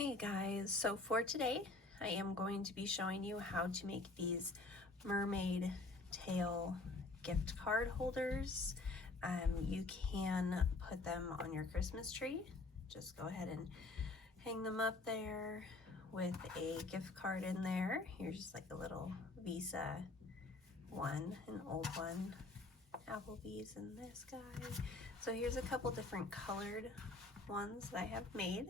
Hey guys, so for today I am going to be showing you how to make these mermaid tail gift card holders. You can put them on your Christmas tree. Just go ahead and hang them up there with a gift card in there. Here's just like a little Visa one, an old one, Applebee's and this guy. So here's a couple different colored ones that I have made.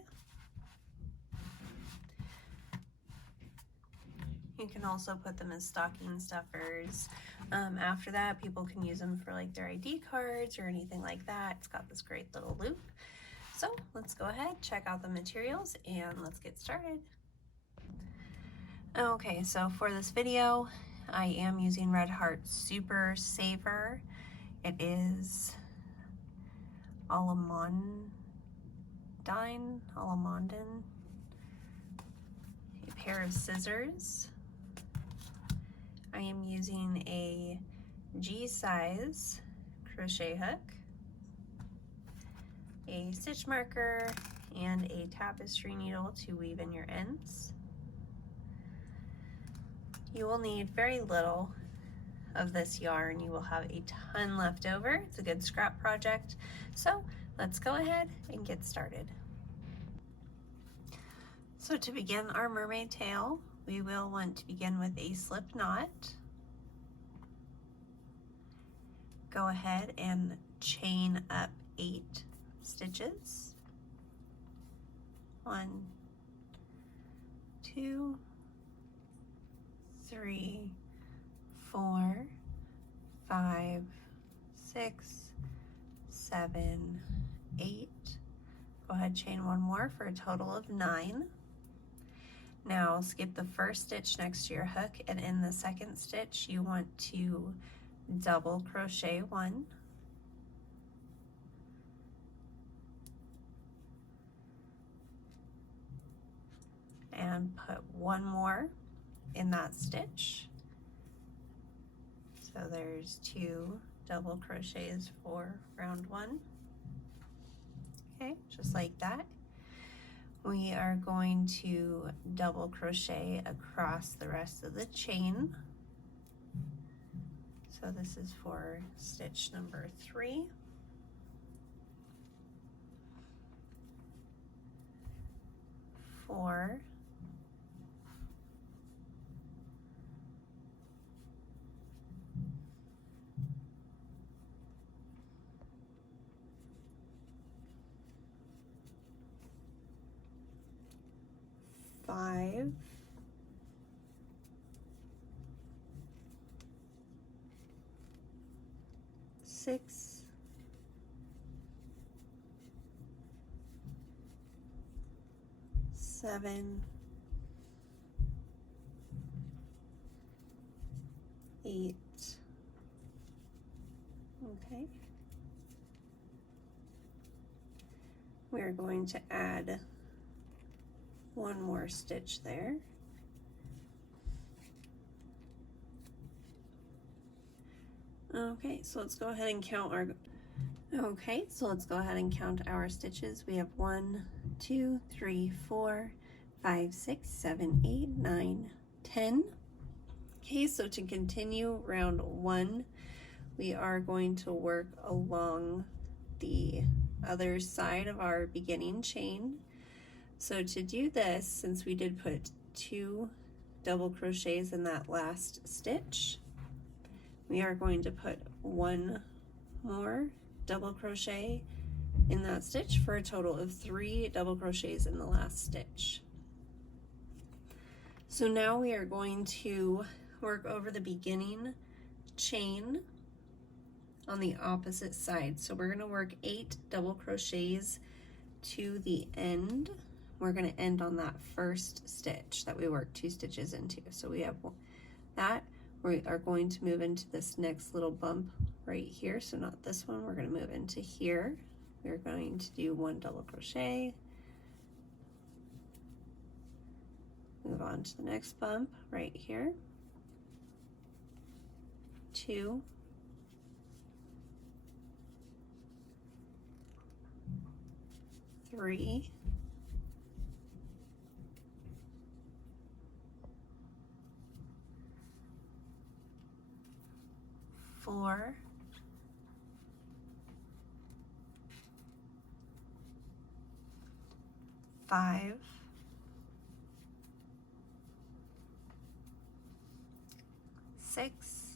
You can also put them as stocking stuffers. After that, people can use them for like their ID cards or anything like that. It's got this great little loop. So let's go ahead, check out the materials, and let's get started. Okay, so for this video, I am using Red Heart Super Saver. It is allemanden, a pair of scissors. I am using a G-size crochet hook, a stitch marker, and a tapestry needle to weave in your ends. You will need very little of this yarn. You will have a ton left over. It's a good scrap project. So let's go ahead and get started. So to begin our mermaid tail, we will want to begin with a slip knot. Go ahead and chain up 8 stitches. 1, 2, 3, 4, 5, 6, 7, 8. Go ahead, chain one more for a total of 9. Now skip the first stitch next to your hook, and in the second stitch you want to double crochet 1, and put 1 more in that stitch. So there's 2 double crochets for round 1. Okay, just like that. We are going to double crochet across the rest of the chain. So this is for stitch number 3. Four, five, 6, 7, 8. Okay. We're going to add 1 more stitch there. Okay, so let's go ahead and count our stitches. We have 1, 2, 3, 4, 5, 6, 7, 8, 9, 10. Okay, so to continue round 1, we are going to work along the other side of our beginning chain. So to do this, since we did put 2 double crochets in that last stitch, we are going to put 1 more double crochet in that stitch for a total of 3 double crochets in the last stitch. So now we are going to work over the beginning chain on the opposite side. So we're going to work 8 double crochets to the end. We're going to end on that first stitch that we worked 2 stitches into. So we have that. We are going to move into this next little bump right here. So not this one, we're going to move into here. We're going to do 1 double crochet, move on to the next bump right here, 2, 3, 4, 5, 6,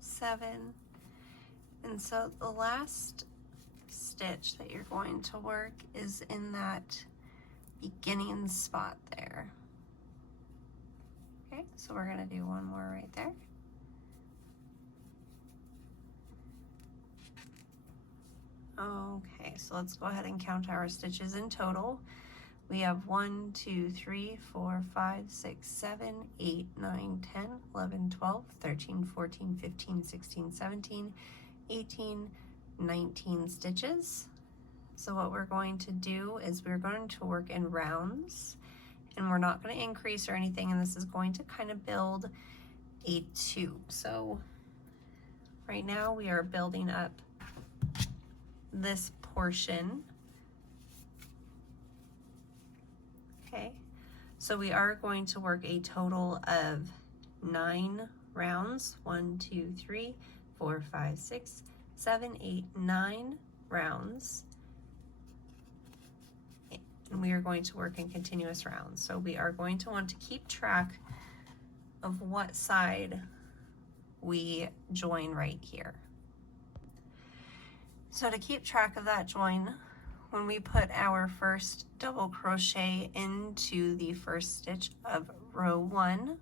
7, and so the last stitch that you're going to work is in that beginning spot there. Okay, so we're going to do one more right there. Okay, so let's go ahead and count our stitches in total. We have 1, 2, 3, 4, 5, 6, 7, 8, 9, 10, 11, 12, 13, 14, 15, 16, 17, 18, 19 stitches. So what we're going to do is we're going to work in rounds, and we're not going to increase or anything, and this is going to kind of build a tube. So right now we are building up this portion. Okay, so we are going to work a total of 9 rounds. 1, 2, 3, 4, 5, 6, 7, 8, 9 rounds. And we are going to work in continuous rounds. So we are going to want to keep track of what side we join right here. So to keep track of that join, when we put our first double crochet into the first stitch of row 1,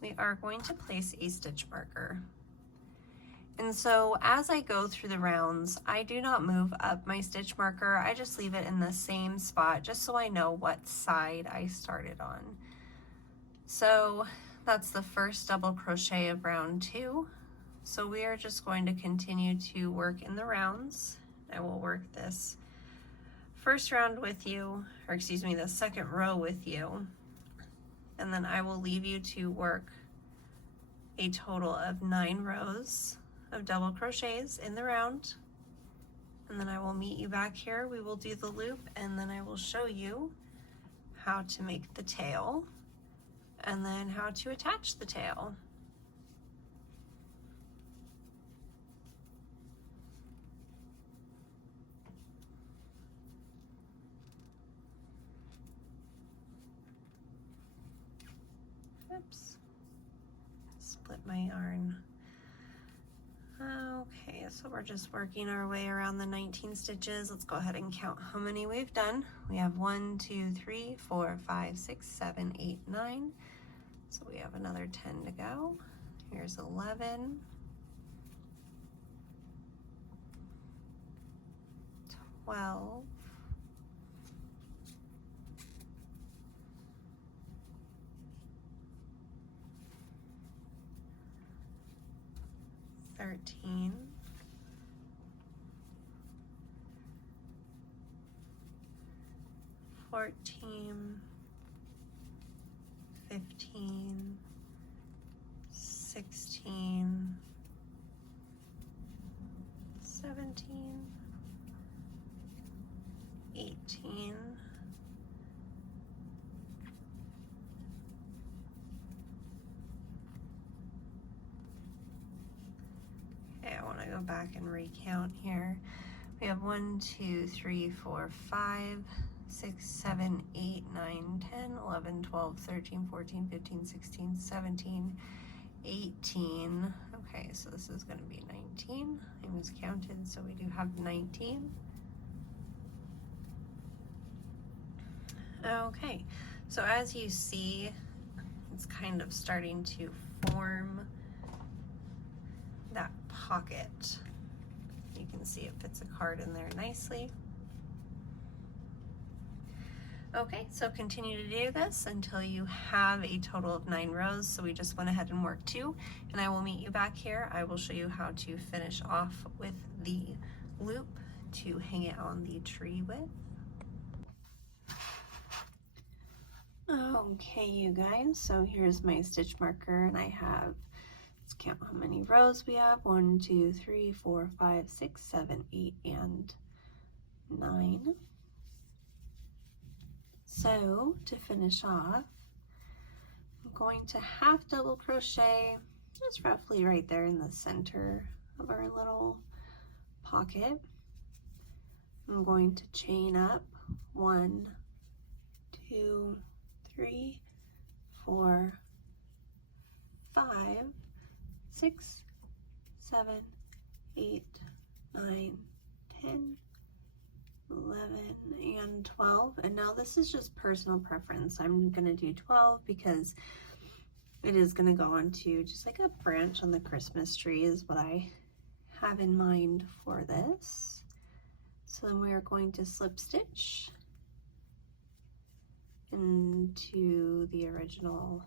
we are going to place a stitch marker. And so as I go through the rounds, I do not move up my stitch marker. I just leave it in the same spot just so I know what side I started on. So that's the first double crochet of round 2. So we are just going to continue to work in the rounds. I will work this first round with you, or excuse me, the second row with you. And then I will leave you to work a total of 9 rows of double crochets in the round. And then I will meet you back here. We will do the loop, and then I will show you how to make the tail and then how to attach the tail. Oops, split my yarn. Okay, so we're just working our way around the 19 stitches. Let's go ahead and count how many we've done. We have 1, 2, 3, 4, 5, 6, 7, 8, 9. So we have another 10 to go. Here's 11. 12. 13, 14, 15, 16, 17, 18, 'Go back and recount here. We have 1, 2, 3, 4, 5, 6, 7, 8, 9, 10, 11, 12, 13, 14, 15, 16, 17, 18. Okay, so this is going to be 19. I miscounted, so we do have 19. Okay, so as you see, it's kind of starting to form that pocket. You can see it fits a card in there nicely. Okay, so continue to do this until you have a total of 9 rows. So we just went ahead and worked 2, and I will meet you back here. I will show you how to finish off with the loop to hang it on the tree with. Okay, you guys, so here's my stitch marker, and I have, let's count how many rows we have. 1, 2, 3, 4, 5, 6, 7, 8, and 9. So to finish off, going to half double crochet just roughly right there in the center of our little pocket. I'm going to chain up 1, 2, 3, 4, 5, 6, 7, 8, 9, 10, 11, and 12. And now this is just personal preference. I'm gonna do 12 because it is gonna go onto just like a branch on the Christmas tree is what I have in mind for this. So then we are going to slip stitch into the original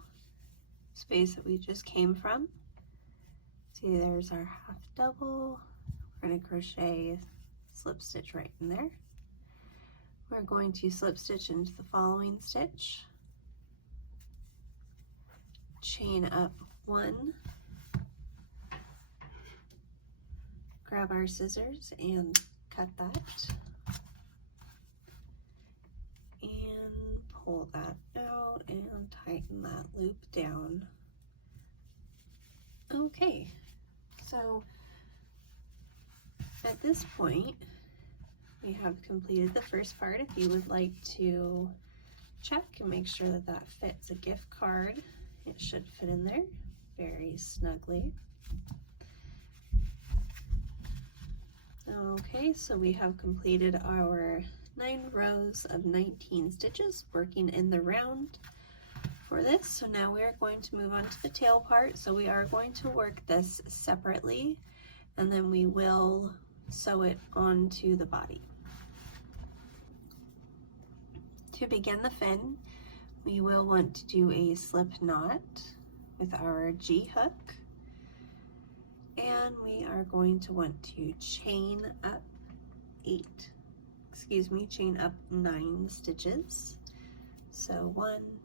space that we just came from. See, there's our half double. We're going to crochet, slip stitch right in there. We're going to slip stitch into the following stitch, chain up 1, grab our scissors and cut that, and pull that out and tighten that loop down. Okay, so at this point we have completed the first part. If you would like to check and make sure that that fits a gift card, it should fit in there very snugly. Okay, so we have completed our 9 rows of 19 stitches working in the round for this. So now we are going to move on to the tail part. So we are going to work this separately and then we will sew it onto the body. To begin the fin, we will want to do a slip knot with our G hook. And we are going to want to chain up 9 stitches. So 1,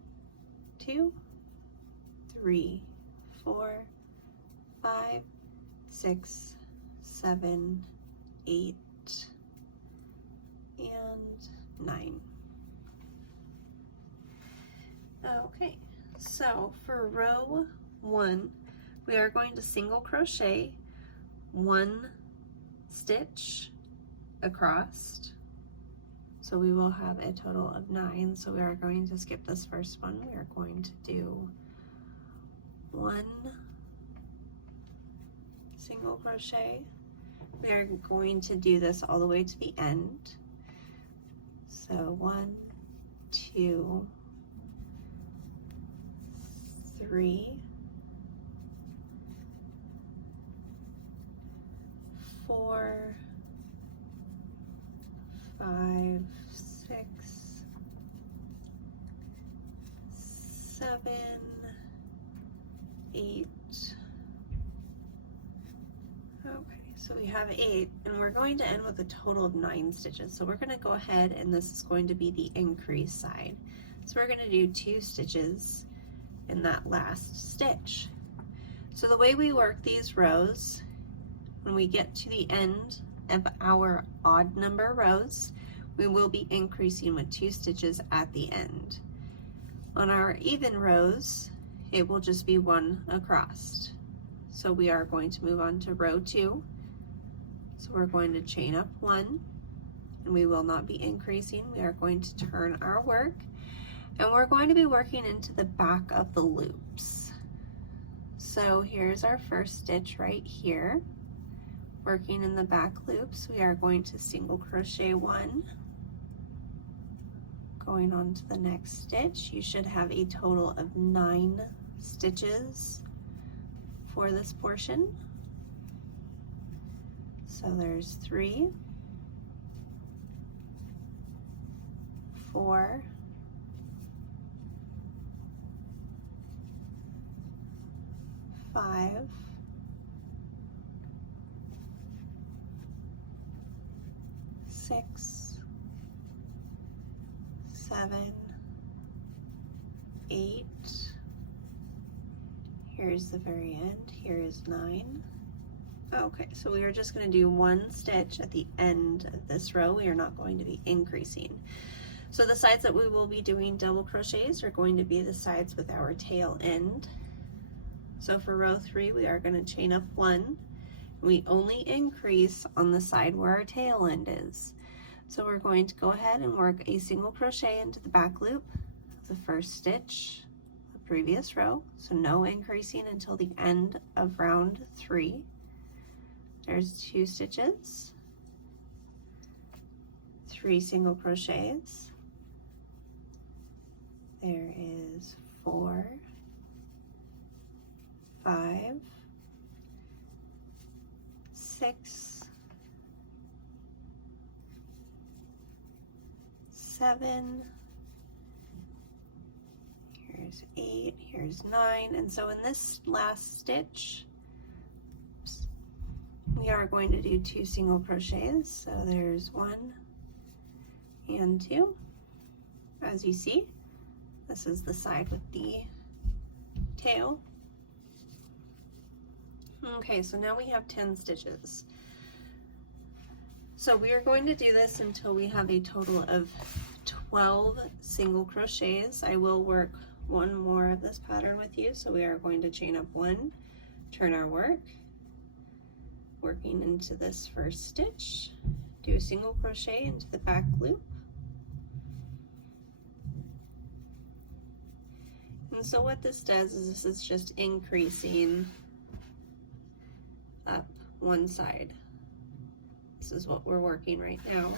2, 3, 4, 5, 6, 7, 8, and 9. Okay, so for row 1, we are going to single crochet 1 stitch across. So we will have a total of 9. So we are going to skip this first one. We are going to do 1 single crochet. We are going to do this all the way to the end. So 1, 2, 3, 4, 5, 6, 7, 8. Okay, so we have 8, and we're going to end with a total of 9 stitches. So we're going to go ahead, and this is going to be the increase side. So we're going to do 2 stitches in that last stitch. So the way we work these rows, when we get to the end of our odd number rows, we will be increasing with 2 stitches at the end. On our even rows, it will just be 1 across. So we are going to move on to row 2. So we're going to chain up 1, and we will not be increasing. We are going to turn our work, and we're going to be working into the back of the loops. So here's our first stitch right here. Working in the back loops, we are going to single crochet 1. Going on to the next stitch, you should have a total of 9 stitches for this portion. So there's 3, 4, 5, 6, 7, 8. Here's the very end. Here is 9. Okay, so we are just going to do 1 stitch at the end of this row. We are not going to be increasing. So the sides that we will be doing double crochets are going to be the sides with our tail end. So for row 3, we are going to chain up 1. We only increase on the side where our tail end is. So we're going to go ahead and work a single crochet into the back loop of the first stitch, the previous row. So no increasing until the end of round 3. There's 2 stitches, 3 single crochets. There is 4, 5, 6, 7, here's 8, here's 9, and so in this last stitch, we are going to do 2 single crochets. So there's 1 and 2. As you see, this is the side with the tail. Okay, so now we have 10 stitches. So we are going to do this until we have a total of 12 single crochets. I will work one more of this pattern with you. So we are going to chain up 1, turn our work, working into this first stitch, do a single crochet into the back loop. And so what this does is this is just increasing up one side. This is what we're working right now.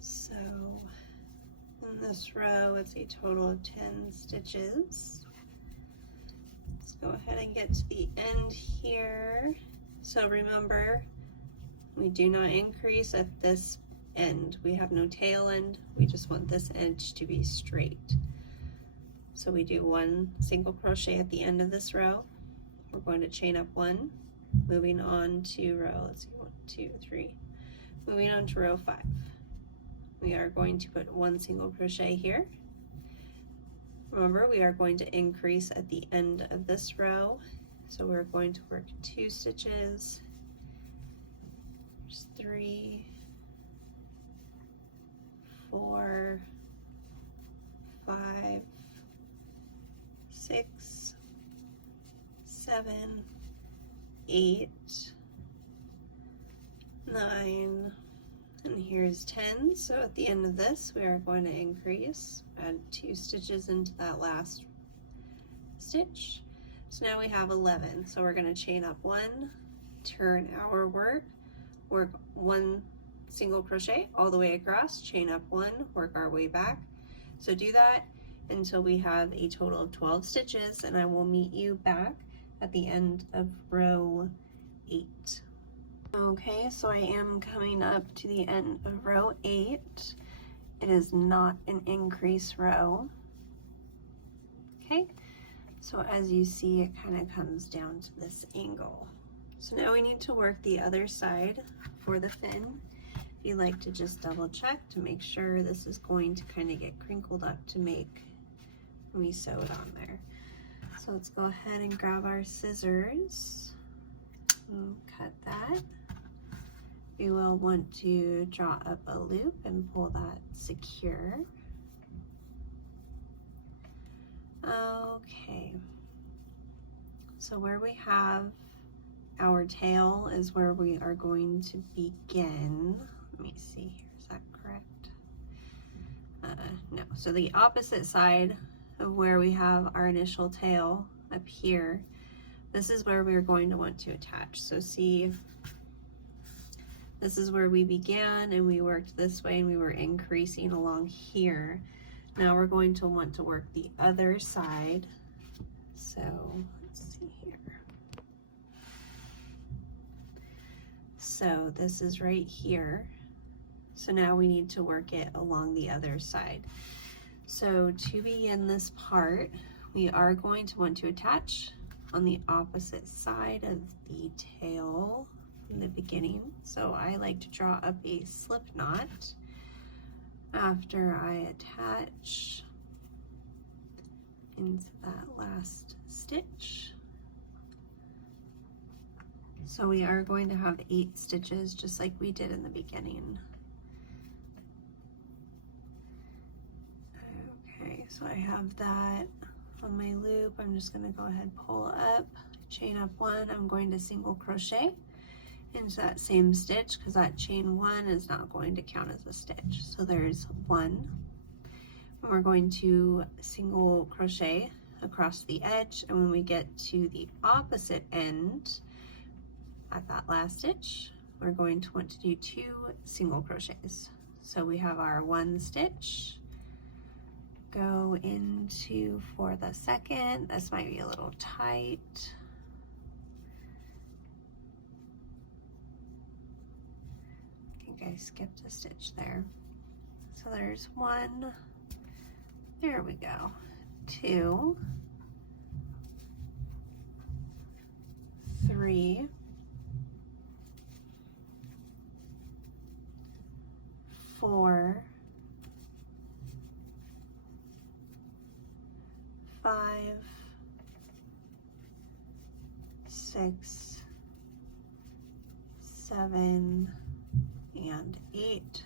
So in this row, it's a total of 10 stitches. Let's go ahead and get to the end here. So remember, we do not increase at this end. We have no tail end. We just want this edge to be straight. So we do 1 single crochet at the end of this row. We're going to chain up 1, moving on to row, let's see, 1, 2, 3, moving on to row 5. We are going to put 1 single crochet here. Remember, we are going to increase at the end of this row. So we're going to work 2 stitches. There's 3, 4, 5, 6, 7, 8, 9, and here's 10. So at the end of this, we are going to increase, add 2 stitches into that last stitch. So now we have 11. So we're going to chain up 1, turn our work 1 single crochet all the way across, chain up 1, work our way back. So do that until we have a total of 12 stitches, and I will meet you back at the end of row 8. Okay, so I am coming up to the end of row 8. It is not an increase row. Okay, so as you see, it kind of comes down to this angle. So now we need to work the other side for the fin. If you like to just double check to make sure this is going to kind of get crinkled up to make when we sew it on there. So let's go ahead and grab our scissors and cut that. You will want to draw up a loop and pull that secure. Okay, so where we have our tail is where we are going to begin. Let me see here, is that correct? No, so the opposite side of where we have our initial tail up here, this is where we're going to want to attach. So see, this is where we began and we worked this way and we were increasing along here. Now we're going to want to work the other side. So let's see here. So this is right here. So now we need to work it along the other side. So to begin this part, we are going to want to attach on the opposite side of the tail in the beginning. So I like to draw up a slip knot after I attach into that last stitch. So we are going to have 8 stitches just like we did in the beginning. Okay, so I have that on my loop. I'm just going to go ahead, pull up, chain up 1. I'm going to single crochet into that same stitch because that chain 1 is not going to count as a stitch. So there's 1. And we're going to single crochet across the edge, and when we get to the opposite end at that last stitch, we're going to want to do 2 single crochets. So we have our 1 stitch, go into for the second. This might be a little tight. I think I skipped a stitch there. So there's 1, there we go, 2, 3, 4, 5, 6, 7, and 8.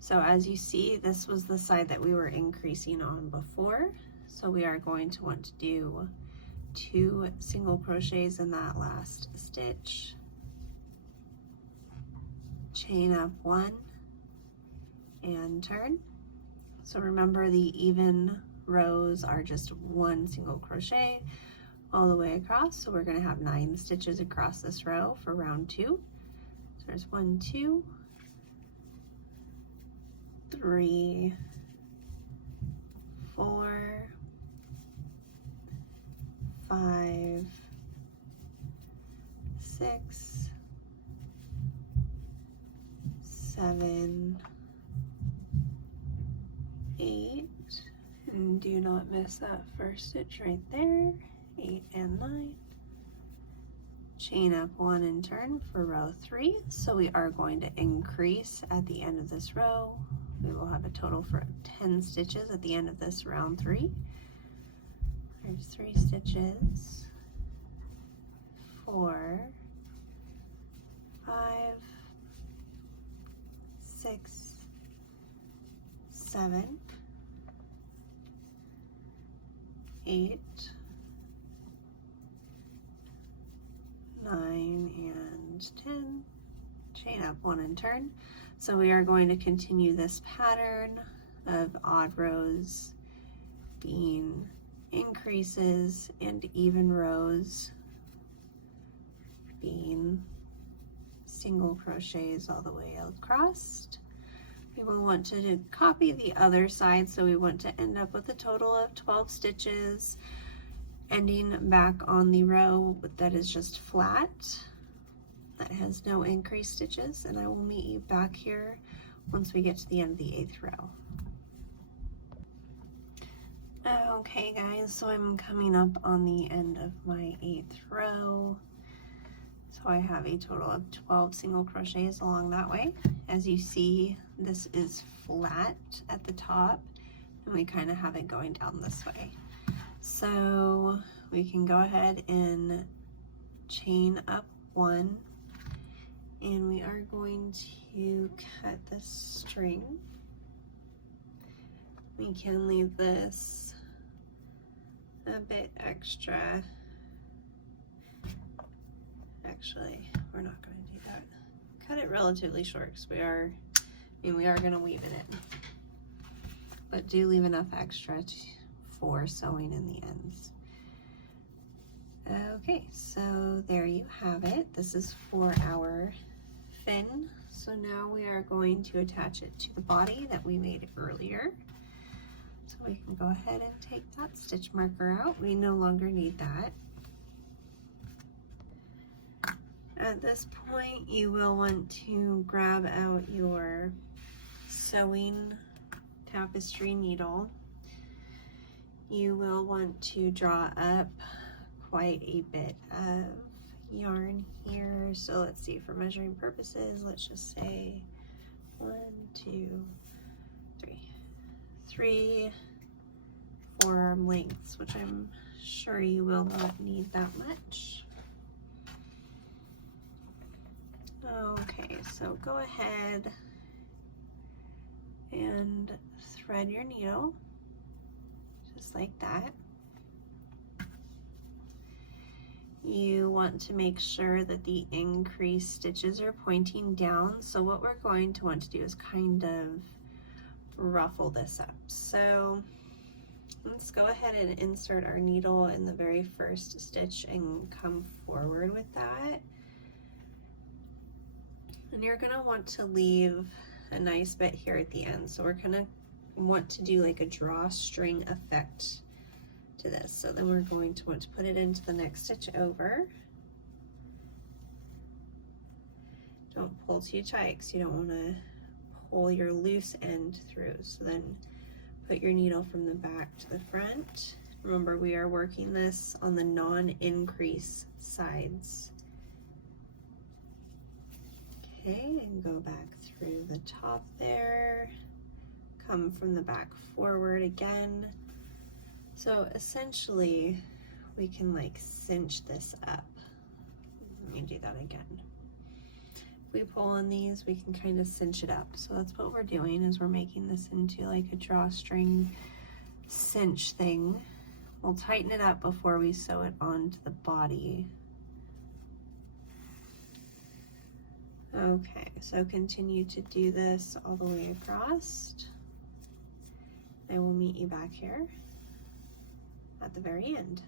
So as you see, this was the side that we were increasing on before. So we are going to want to do 2 single crochets in that last stitch, chain up 1, and turn. So remember, the even rows are just 1 single crochet all the way across. So we're going to have 9 stitches across this row for round 2. So there's 1, 2, 3, 4, 5, 6, 7, 8, and do not miss that first stitch right there, 8 and 9. Chain up 1 and turn for row 3. So we are going to increase at the end of this row. We will have a total for 10 stitches at the end of this round 3. There's 3 stitches, 4, 5, 6, 7, 8, 9, and 10. Chain up 1 and turn. So we are going to continue this pattern of odd rows being increases and even rows being single crochets all the way across. We will want to copy the other side, so we want to end up with a total of 12 stitches, ending back on the row that is just flat, that has no increased stitches, and I will meet you back here once we get to the end of the 8th row. Okay guys, so I'm coming up on the end of my 8th row. So I have a total of 12 single crochets along that way. As you see, this is flat at the top, and we kind of have it going down this way. So we can go ahead and chain up 1, and we are going to cut this string. We can leave this a bit extra. Actually, we're not going to do that. Cut it relatively short because we are going to weave it in. But do leave enough extra for sewing in the ends. Okay, so there you have it. This is for our fin. So now we are going to attach it to the body that we made earlier. So we can go ahead and take that stitch marker out. We no longer need that. At this point, you will want to grab out your sewing tapestry needle. You will want to draw up quite a bit of yarn here. So let's see, for measuring purposes, let's just say 1, 2, 3, 3, forearm lengths, which I'm sure you will not need that much. Okay, so go ahead and thread your needle just like that. You want to make sure that the increased stitches are pointing down. So what we're going to want to do is kind of ruffle this up. So let's go ahead and insert our needle in the very first stitch and come forward with that. And you're gonna want to leave a nice bit here at the end. So we're gonna want to do like a drawstring effect to this. So then we're going to want to put it into the next stitch over. Don't pull too tight because you don't want to pull your loose end through. So then put your needle from the back to the front. Remember, we are working this on the non-increase sides. Okay, and go back through the top there. Come from the back forward again. So essentially, we can like cinch this up. Let me do that again. If we pull on these, we can kind of cinch it up. So that's what we're doing, is we're making this into like a drawstring cinch thing. We'll tighten it up before we sew it onto the body. Okay, so continue to do this all the way across. I will meet you back here at the very end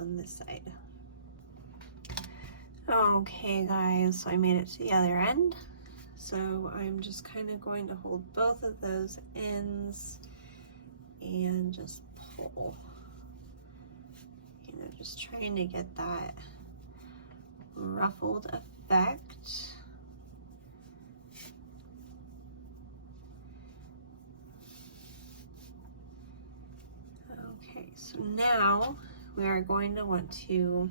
on this side. Okay guys, so I made it to the other end. So I'm just kind of going to hold both of those ends and just pull. You know, just trying to get that ruffled effect. Okay, so now we are going to want to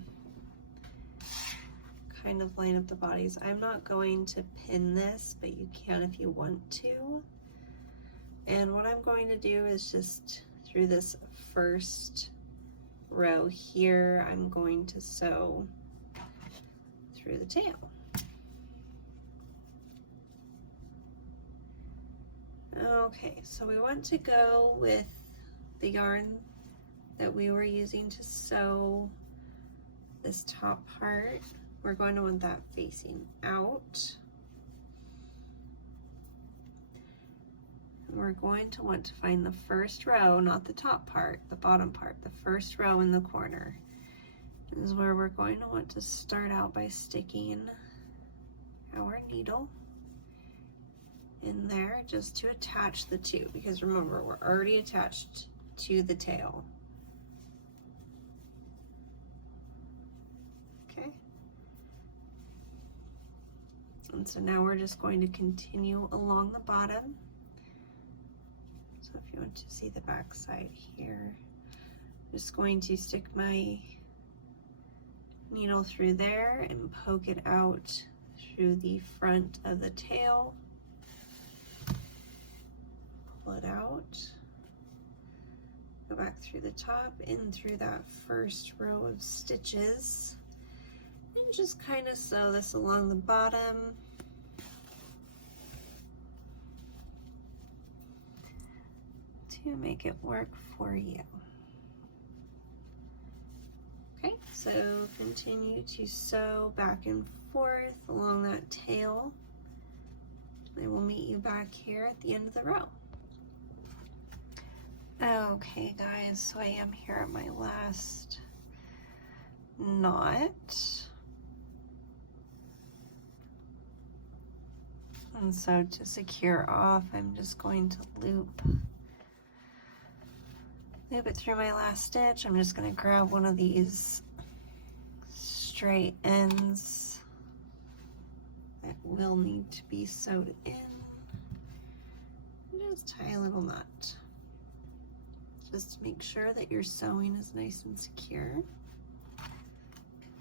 kind of line up the bodies. I'm not going to pin this, but you can if you want to. And what I'm going to do is just through this first row here, I'm going to sew through the tail. Okay, so we want to go with the yarn that we were using to sew this top part. We're going to want that facing out. We're going to want to find the first row, not the top part, the bottom part, the first row in the corner. This is where we're going to want to start out by sticking our needle in there just to attach the two, because remember, we're already attached to the tail. Okay. And so now we're just going to continue along the bottom. So if you want to see the back side here, I'm just going to stick my needle through there and poke it out through the front of the tail. Pull it out. Go back through the top, in through that first row of stitches, and just kind of sew this along the bottom. To make it work for you. Okay, so continue to sew back and forth along that tail. I will meet you back here at the end of the row. Okay guys, so I am here at my last knot. And so to secure off, I'm just going to loop it through my last stitch. I'm just going to grab one of these straight ends that will need to be sewed in and just tie a little knot, just to make sure that your sewing is nice and secure.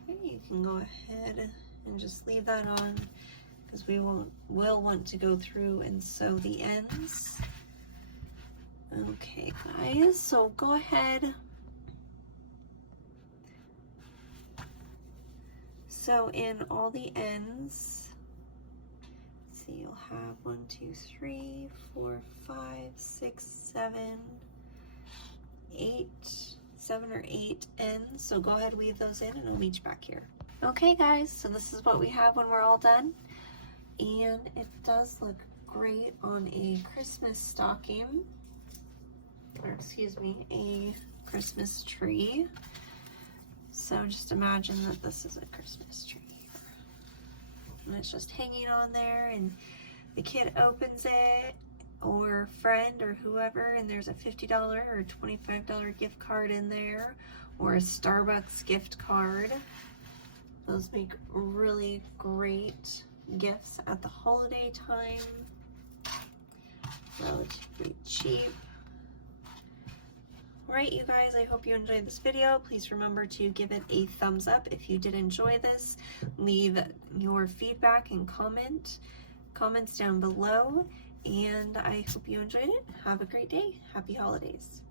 Okay, you can go ahead and just leave that on, because we will want to go through and sew the ends. Okay, guys, so go ahead. So in all the ends, let's see, you'll have 1, 2, 3, 4, 5, 6, 7, 8, 7 or 8 ends. So go ahead, weave those in, and I'll meet you back here. Okay, guys, so this is what we have when we're all done, and it does look great on a Christmas stocking, or excuse me, a Christmas tree. So just imagine that this is a Christmas tree here. And it's just hanging on there, and the kid opens it, or friend or whoever, and there's a $50 or $25 gift card in there, or a Starbucks gift card. Those make really great gifts at the holiday time. Relatively cheap. Alright, you guys, I hope you enjoyed this video. Please remember to give it a thumbs up if you did enjoy this. Leave your feedback and comments down below, and I hope you enjoyed it. Have a great day. Happy holidays.